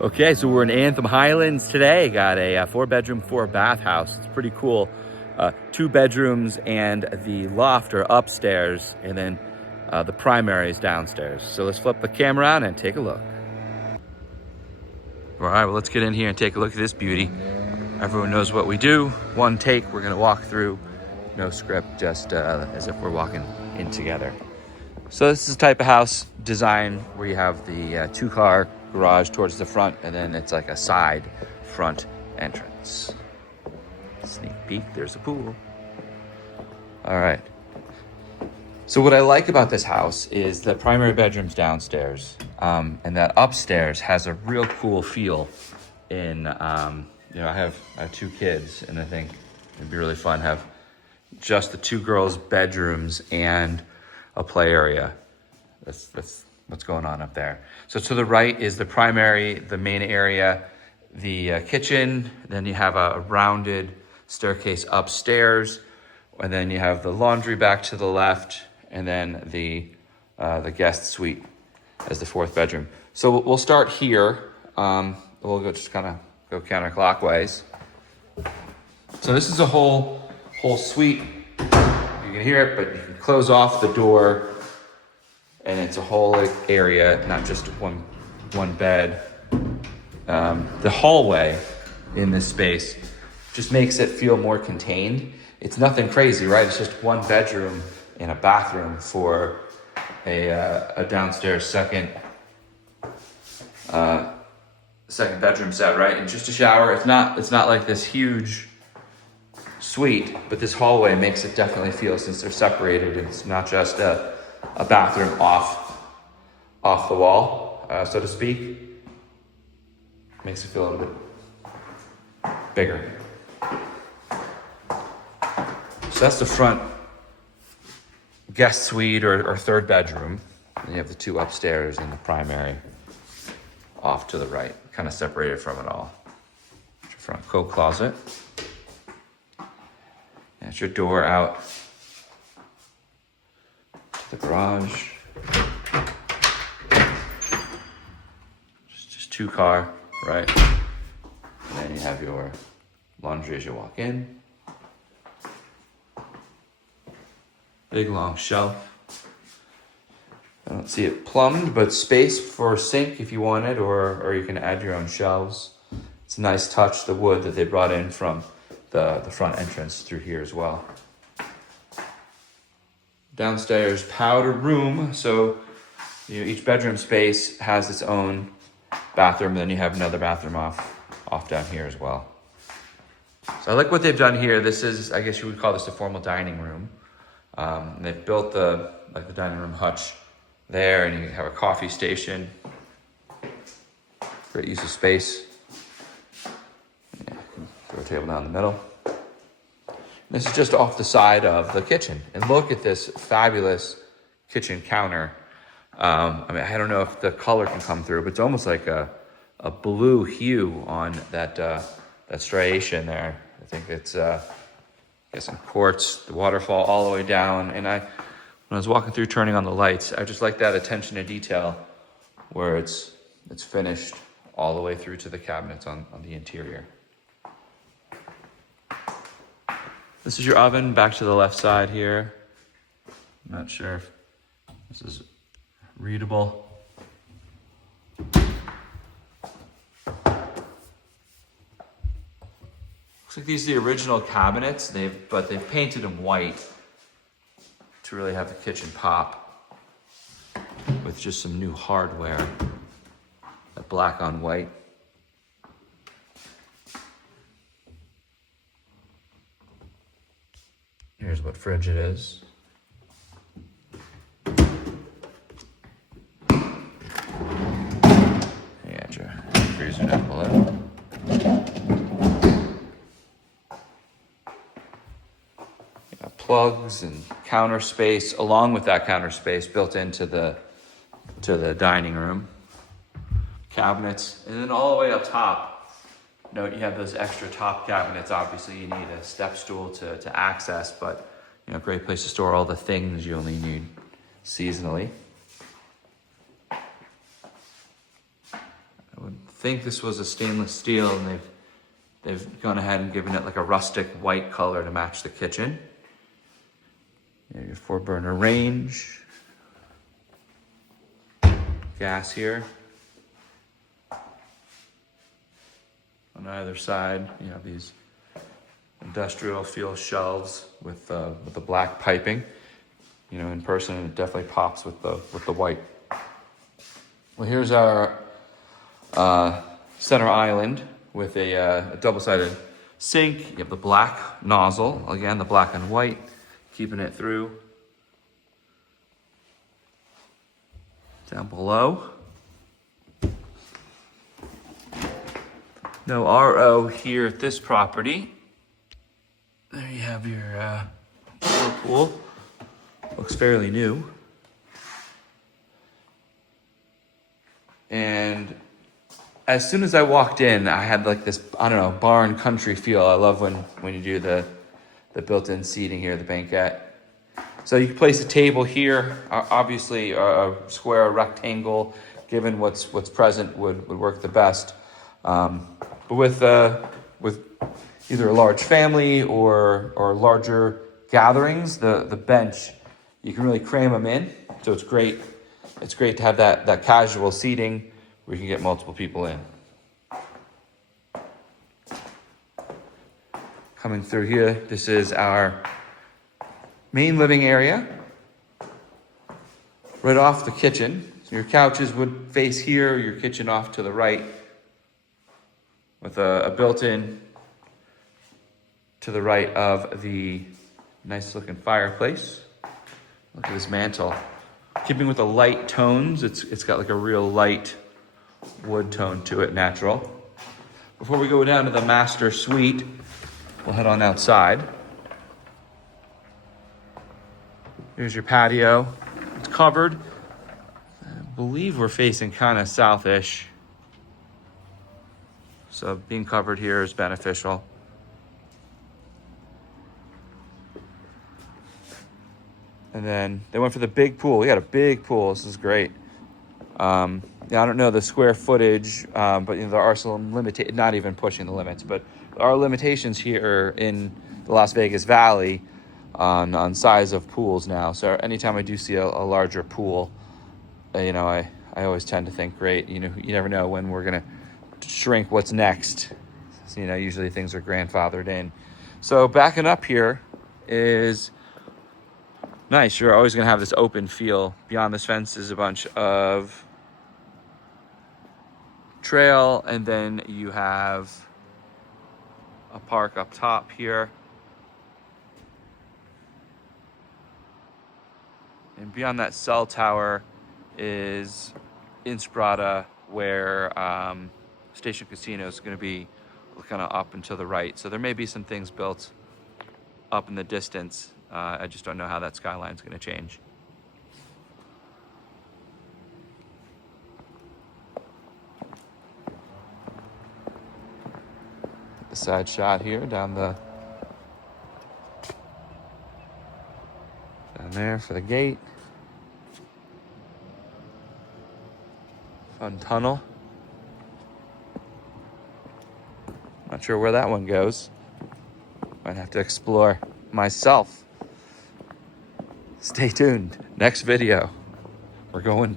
Okay, so we're in Anthem Highlands today. Got a 4-bedroom, 4-bath house. It's pretty cool. 2 bedrooms and the loft are upstairs, and then the primary is downstairs. So let's flip the camera on and take a look. All right, well, let's get in here and take a look at this beauty. Everyone knows what we do. One take, we're gonna walk through. No script, just as if we're walking in together. So this is the type of house design where you have the 2-car garage towards the front, and then it's like a side front entrance. Sneak peek, there's a pool. All right. So what I like about this house is the primary bedroom's downstairs, and that upstairs has a real cool feel. I have 2 kids, and I think it'd be really fun to have just the 2 girls' bedrooms and a play area. That's what's going on up there. So to the right is the primary, the main area, the kitchen. Then you have a rounded staircase upstairs, and then you have the laundry back to the left, and then the guest suite as the 4th bedroom. So we'll start here. We'll go just kind of go counterclockwise. So this is a whole suite. You can hear it, but you can close off the door, and it's a whole area, not just one bed. The hallway in this space just makes it feel more contained. It's nothing crazy, right? It's just 1 bedroom and a bathroom for a downstairs second bedroom set, right? And just a shower. It's not like this huge suite, but this hallway makes it definitely feel, since they're separated, it's not just a bathroom off the wall, so to speak. Makes it feel a little bit bigger. So that's the front guest suite or 3rd bedroom. And you have the 2 upstairs and the primary off to the right, kind of separated from it all. Your front coat closet. That's your door out to the garage. Just 2-car, right? And then you have your laundry as you walk in. Big long shelf. I don't see it plumbed, but space for a sink if you want it, or you can add your own shelves. It's a nice touch, the wood that they brought in from the front entrance through here as well. Downstairs powder room. So each bedroom space has its own bathroom, and then you have another bathroom off down here as well. So I like what they've done here. This is, I guess you would call this a formal dining room. They've built the dining room hutch there, and you have a coffee station. Great use of space. Yeah, throw a table down the middle. This is just off the side of the kitchen. And look at this fabulous kitchen counter. I don't know if the color can come through, but it's almost like a blue hue on that striation there. I think it's some quartz, the waterfall all the way down. And when I was walking through, turning on the lights, I just like that attention to detail where it's finished all the way through to the cabinets on the interior. This is your oven back to the left side here. I'm not sure if this is readable. Looks like these are the original cabinets, but they've painted them white to really have the kitchen pop with just some new hardware, that black on white. Here's what fridge it is. You got your freezer down below. You got plugs and counter space, along with that counter space built into the dining room. Cabinets, and then all the way up top, note you have those extra top cabinets. Obviously you need a step stool to access, but great place to store all the things you only need seasonally. I would think this was a stainless steel, and they've gone ahead and given it like a rustic white color to match the kitchen. You have your 4-burner range. Gas here. On either side, you have these industrial feel shelves with the black piping. You know, in person, it definitely pops with the white. Well, here's our center island with a double-sided sink. You have the black nozzle, again, the black and white, keeping it through. Down below. No RO here at this property. There you have your whirlpool. Looks fairly new. And as soon as I walked in, I had like this, I don't know, barn country feel. I love when you do the built-in seating here, the banquette. So you can place a table here. Obviously, a square, a rectangle, given what's present would work the best. But with either a large family or larger gatherings, the bench, you can really cram them in. So it's great. It's great to have that casual seating where you can get multiple people in. Coming through here, this is our main living area. Right off the kitchen. So your couches would face here, your kitchen off to the right, with a built-in to the right of the nice looking fireplace. Look at this mantle. Keeping with the light tones, it's got like a real light wood tone to it, natural. Before we go down to the master suite, we'll head on outside. Here's your patio. It's covered. I believe we're facing kind of southish. So being covered here is beneficial. And then they went for the big pool. We got a big pool. This is great. Yeah, I don't know the square footage, but you know, there are some limitations, not even pushing the limits, but there are limitations here in the Las Vegas Valley on size of pools now. So anytime I do see a larger pool, you know, I always tend to think, great, you know, you never know when we're going to shrink what's next. So, you know, usually things are grandfathered in. So backing up here is nice. You're always going to have this open feel. Beyond this fence is a bunch of trail, and then you have a park up top here. And beyond that cell tower is Inspirata, where Station Casino is going to be kind of up and to the right. So there may be some things built up in the distance. I just don't know how that skyline is going to change. The side shot here down there for the gate. Fun tunnel. Not sure where that one goes. Might have to explore myself. Stay tuned. Next video, we're going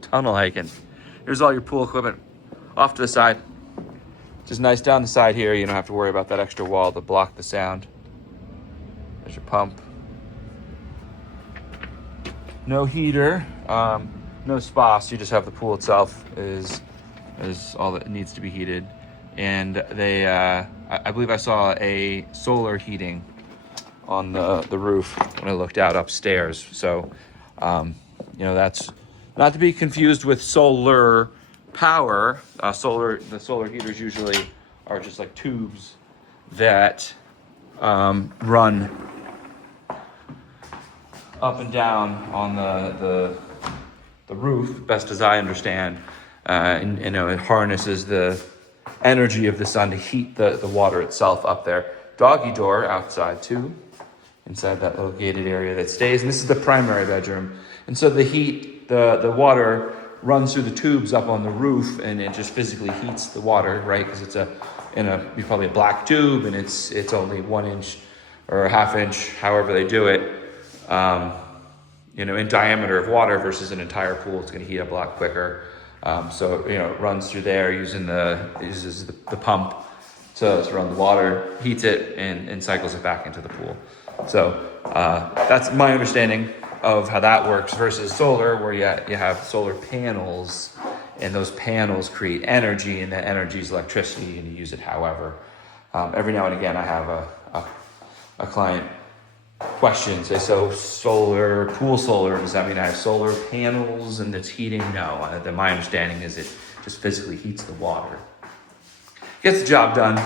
tunnel hiking. Here's all your pool equipment off to the side. Just nice down the side here. You don't have to worry about that extra wall to block the sound. There's your pump. No heater, no spa, so you just have the pool itself is all that needs to be heated. And they, I believe I saw a solar heating on the roof when I looked out upstairs. So, you know, that's not to be confused with solar power. The solar heaters usually are just like tubes that run up and down on the roof, best as I understand. And you know, it harnesses the energy of the sun to heat the water itself up there. Doggy door outside too, inside that little gated area that stays. And this is the primary bedroom. And so the heat, the water runs through the tubes up on the roof, and it just physically heats the water, right? Because it's probably a black tube, and it's only 1 inch or a half inch, however they do it, in diameter of water versus an entire pool. It's going to heat up a lot quicker. So it runs through there uses the pump to run the water, heats it, and cycles it back into the pool. So that's my understanding of how that works versus solar, where you have solar panels, and those panels create energy, and that energy is electricity, and you use it however. Every now and again, I have a client question, say, so pool solar, does that mean I have solar panels and it's heating? No, my understanding is it just physically heats the water. Gets the job done.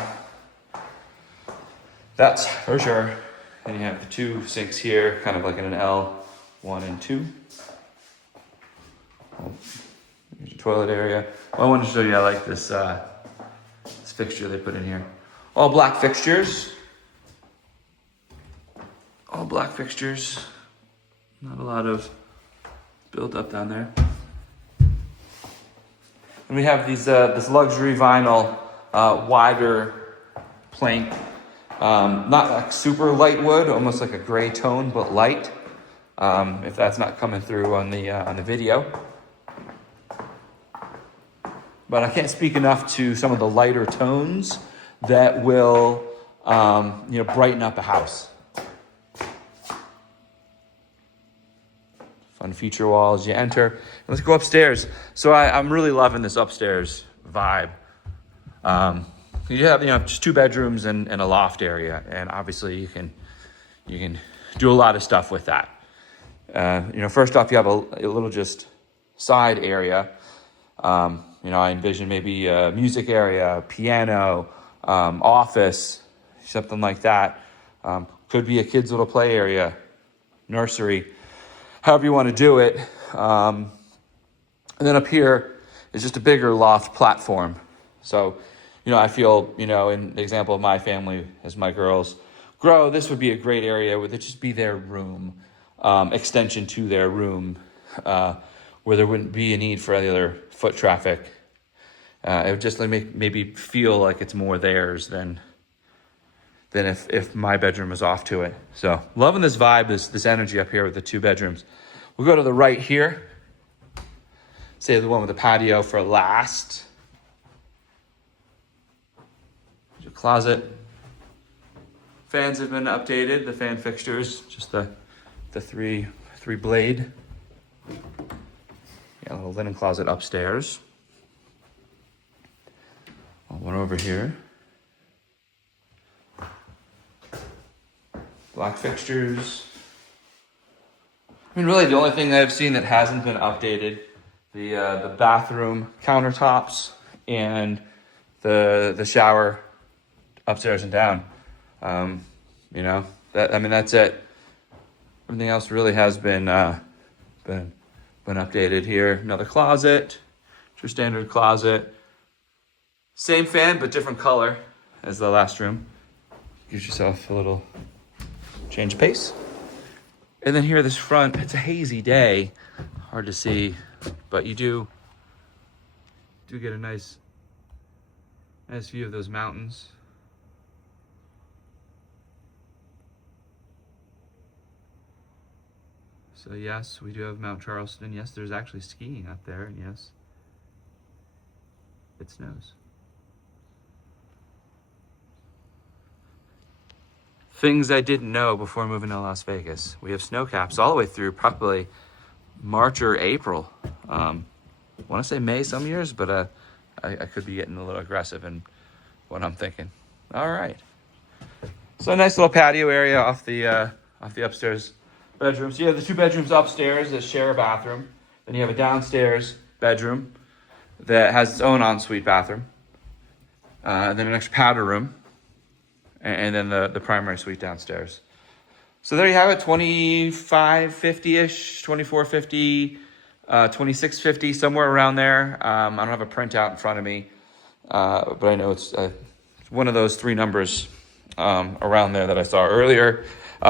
That's for sure. And you have the 2 sinks here, kind of like in an L, 1 and 2. Here's your toilet area. Well, I wanted to show you, I like this fixture they put in here. All black fixtures. All black fixtures. Not a lot of build up down there. And we have these this luxury vinyl wider plank. Not like super light wood, almost like a gray tone, but light. If that's not coming through on the video. But I can't speak enough to some of the lighter tones that will brighten up a house. Fun feature wall as you enter. Let's go upstairs. So I'm really loving this upstairs vibe. You have just 2 bedrooms and a loft area, and obviously you can do a lot of stuff with that. First off, you have a little just side area. I envision maybe a music area, piano, office, something like that. Could be a kid's little play area, nursery, however you want to do it. And then up here is just a bigger loft platform. So, I feel, in the example of my family, as my girls grow, this would be a great area where it'd just be their room, extension to their room, where there wouldn't be a need for any other foot traffic. It would just maybe feel like it's more theirs than if my bedroom was off to it. So loving this vibe, this energy up here with the 2 bedrooms. We'll go to the right here. Say the one with the patio for last. Your closet. Fans have been updated. The fan fixtures, just the 3 blade. Yeah, a little linen closet upstairs. One over here. Black fixtures. Really the only thing that I've seen that hasn't been updated, the bathroom countertops and the shower upstairs and down. That's it. Everything else really has been updated here. Another closet, your standard closet. Same fan, but different color as the last room. Gives yourself a little change of pace. And then here, this front, it's a hazy day. Hard to see, but you do get a nice view of those mountains. So yes, we do have Mount Charleston. Yes, there's actually skiing up there, and yes, it snows. Things I didn't know before moving to Las Vegas. We have snow caps all the way through probably March or April. I want to say May some years, but I could be getting a little aggressive in what I'm thinking. All right. So a nice little patio area off the upstairs bedroom. So you have the 2 bedrooms upstairs that share a bathroom. Then you have a downstairs bedroom that has its own ensuite bathroom. And then an extra powder room. And then the primary suite downstairs. So there you have it, 2550-ish, 2450, 2650, somewhere around there. I don't have a printout in front of me, but I know it's one of those 3 numbers around there that I saw earlier.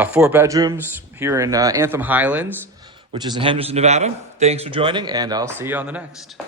4 bedrooms here in Anthem Highlands, which is in Henderson, Nevada. Thanks for joining, and I'll see you on the next.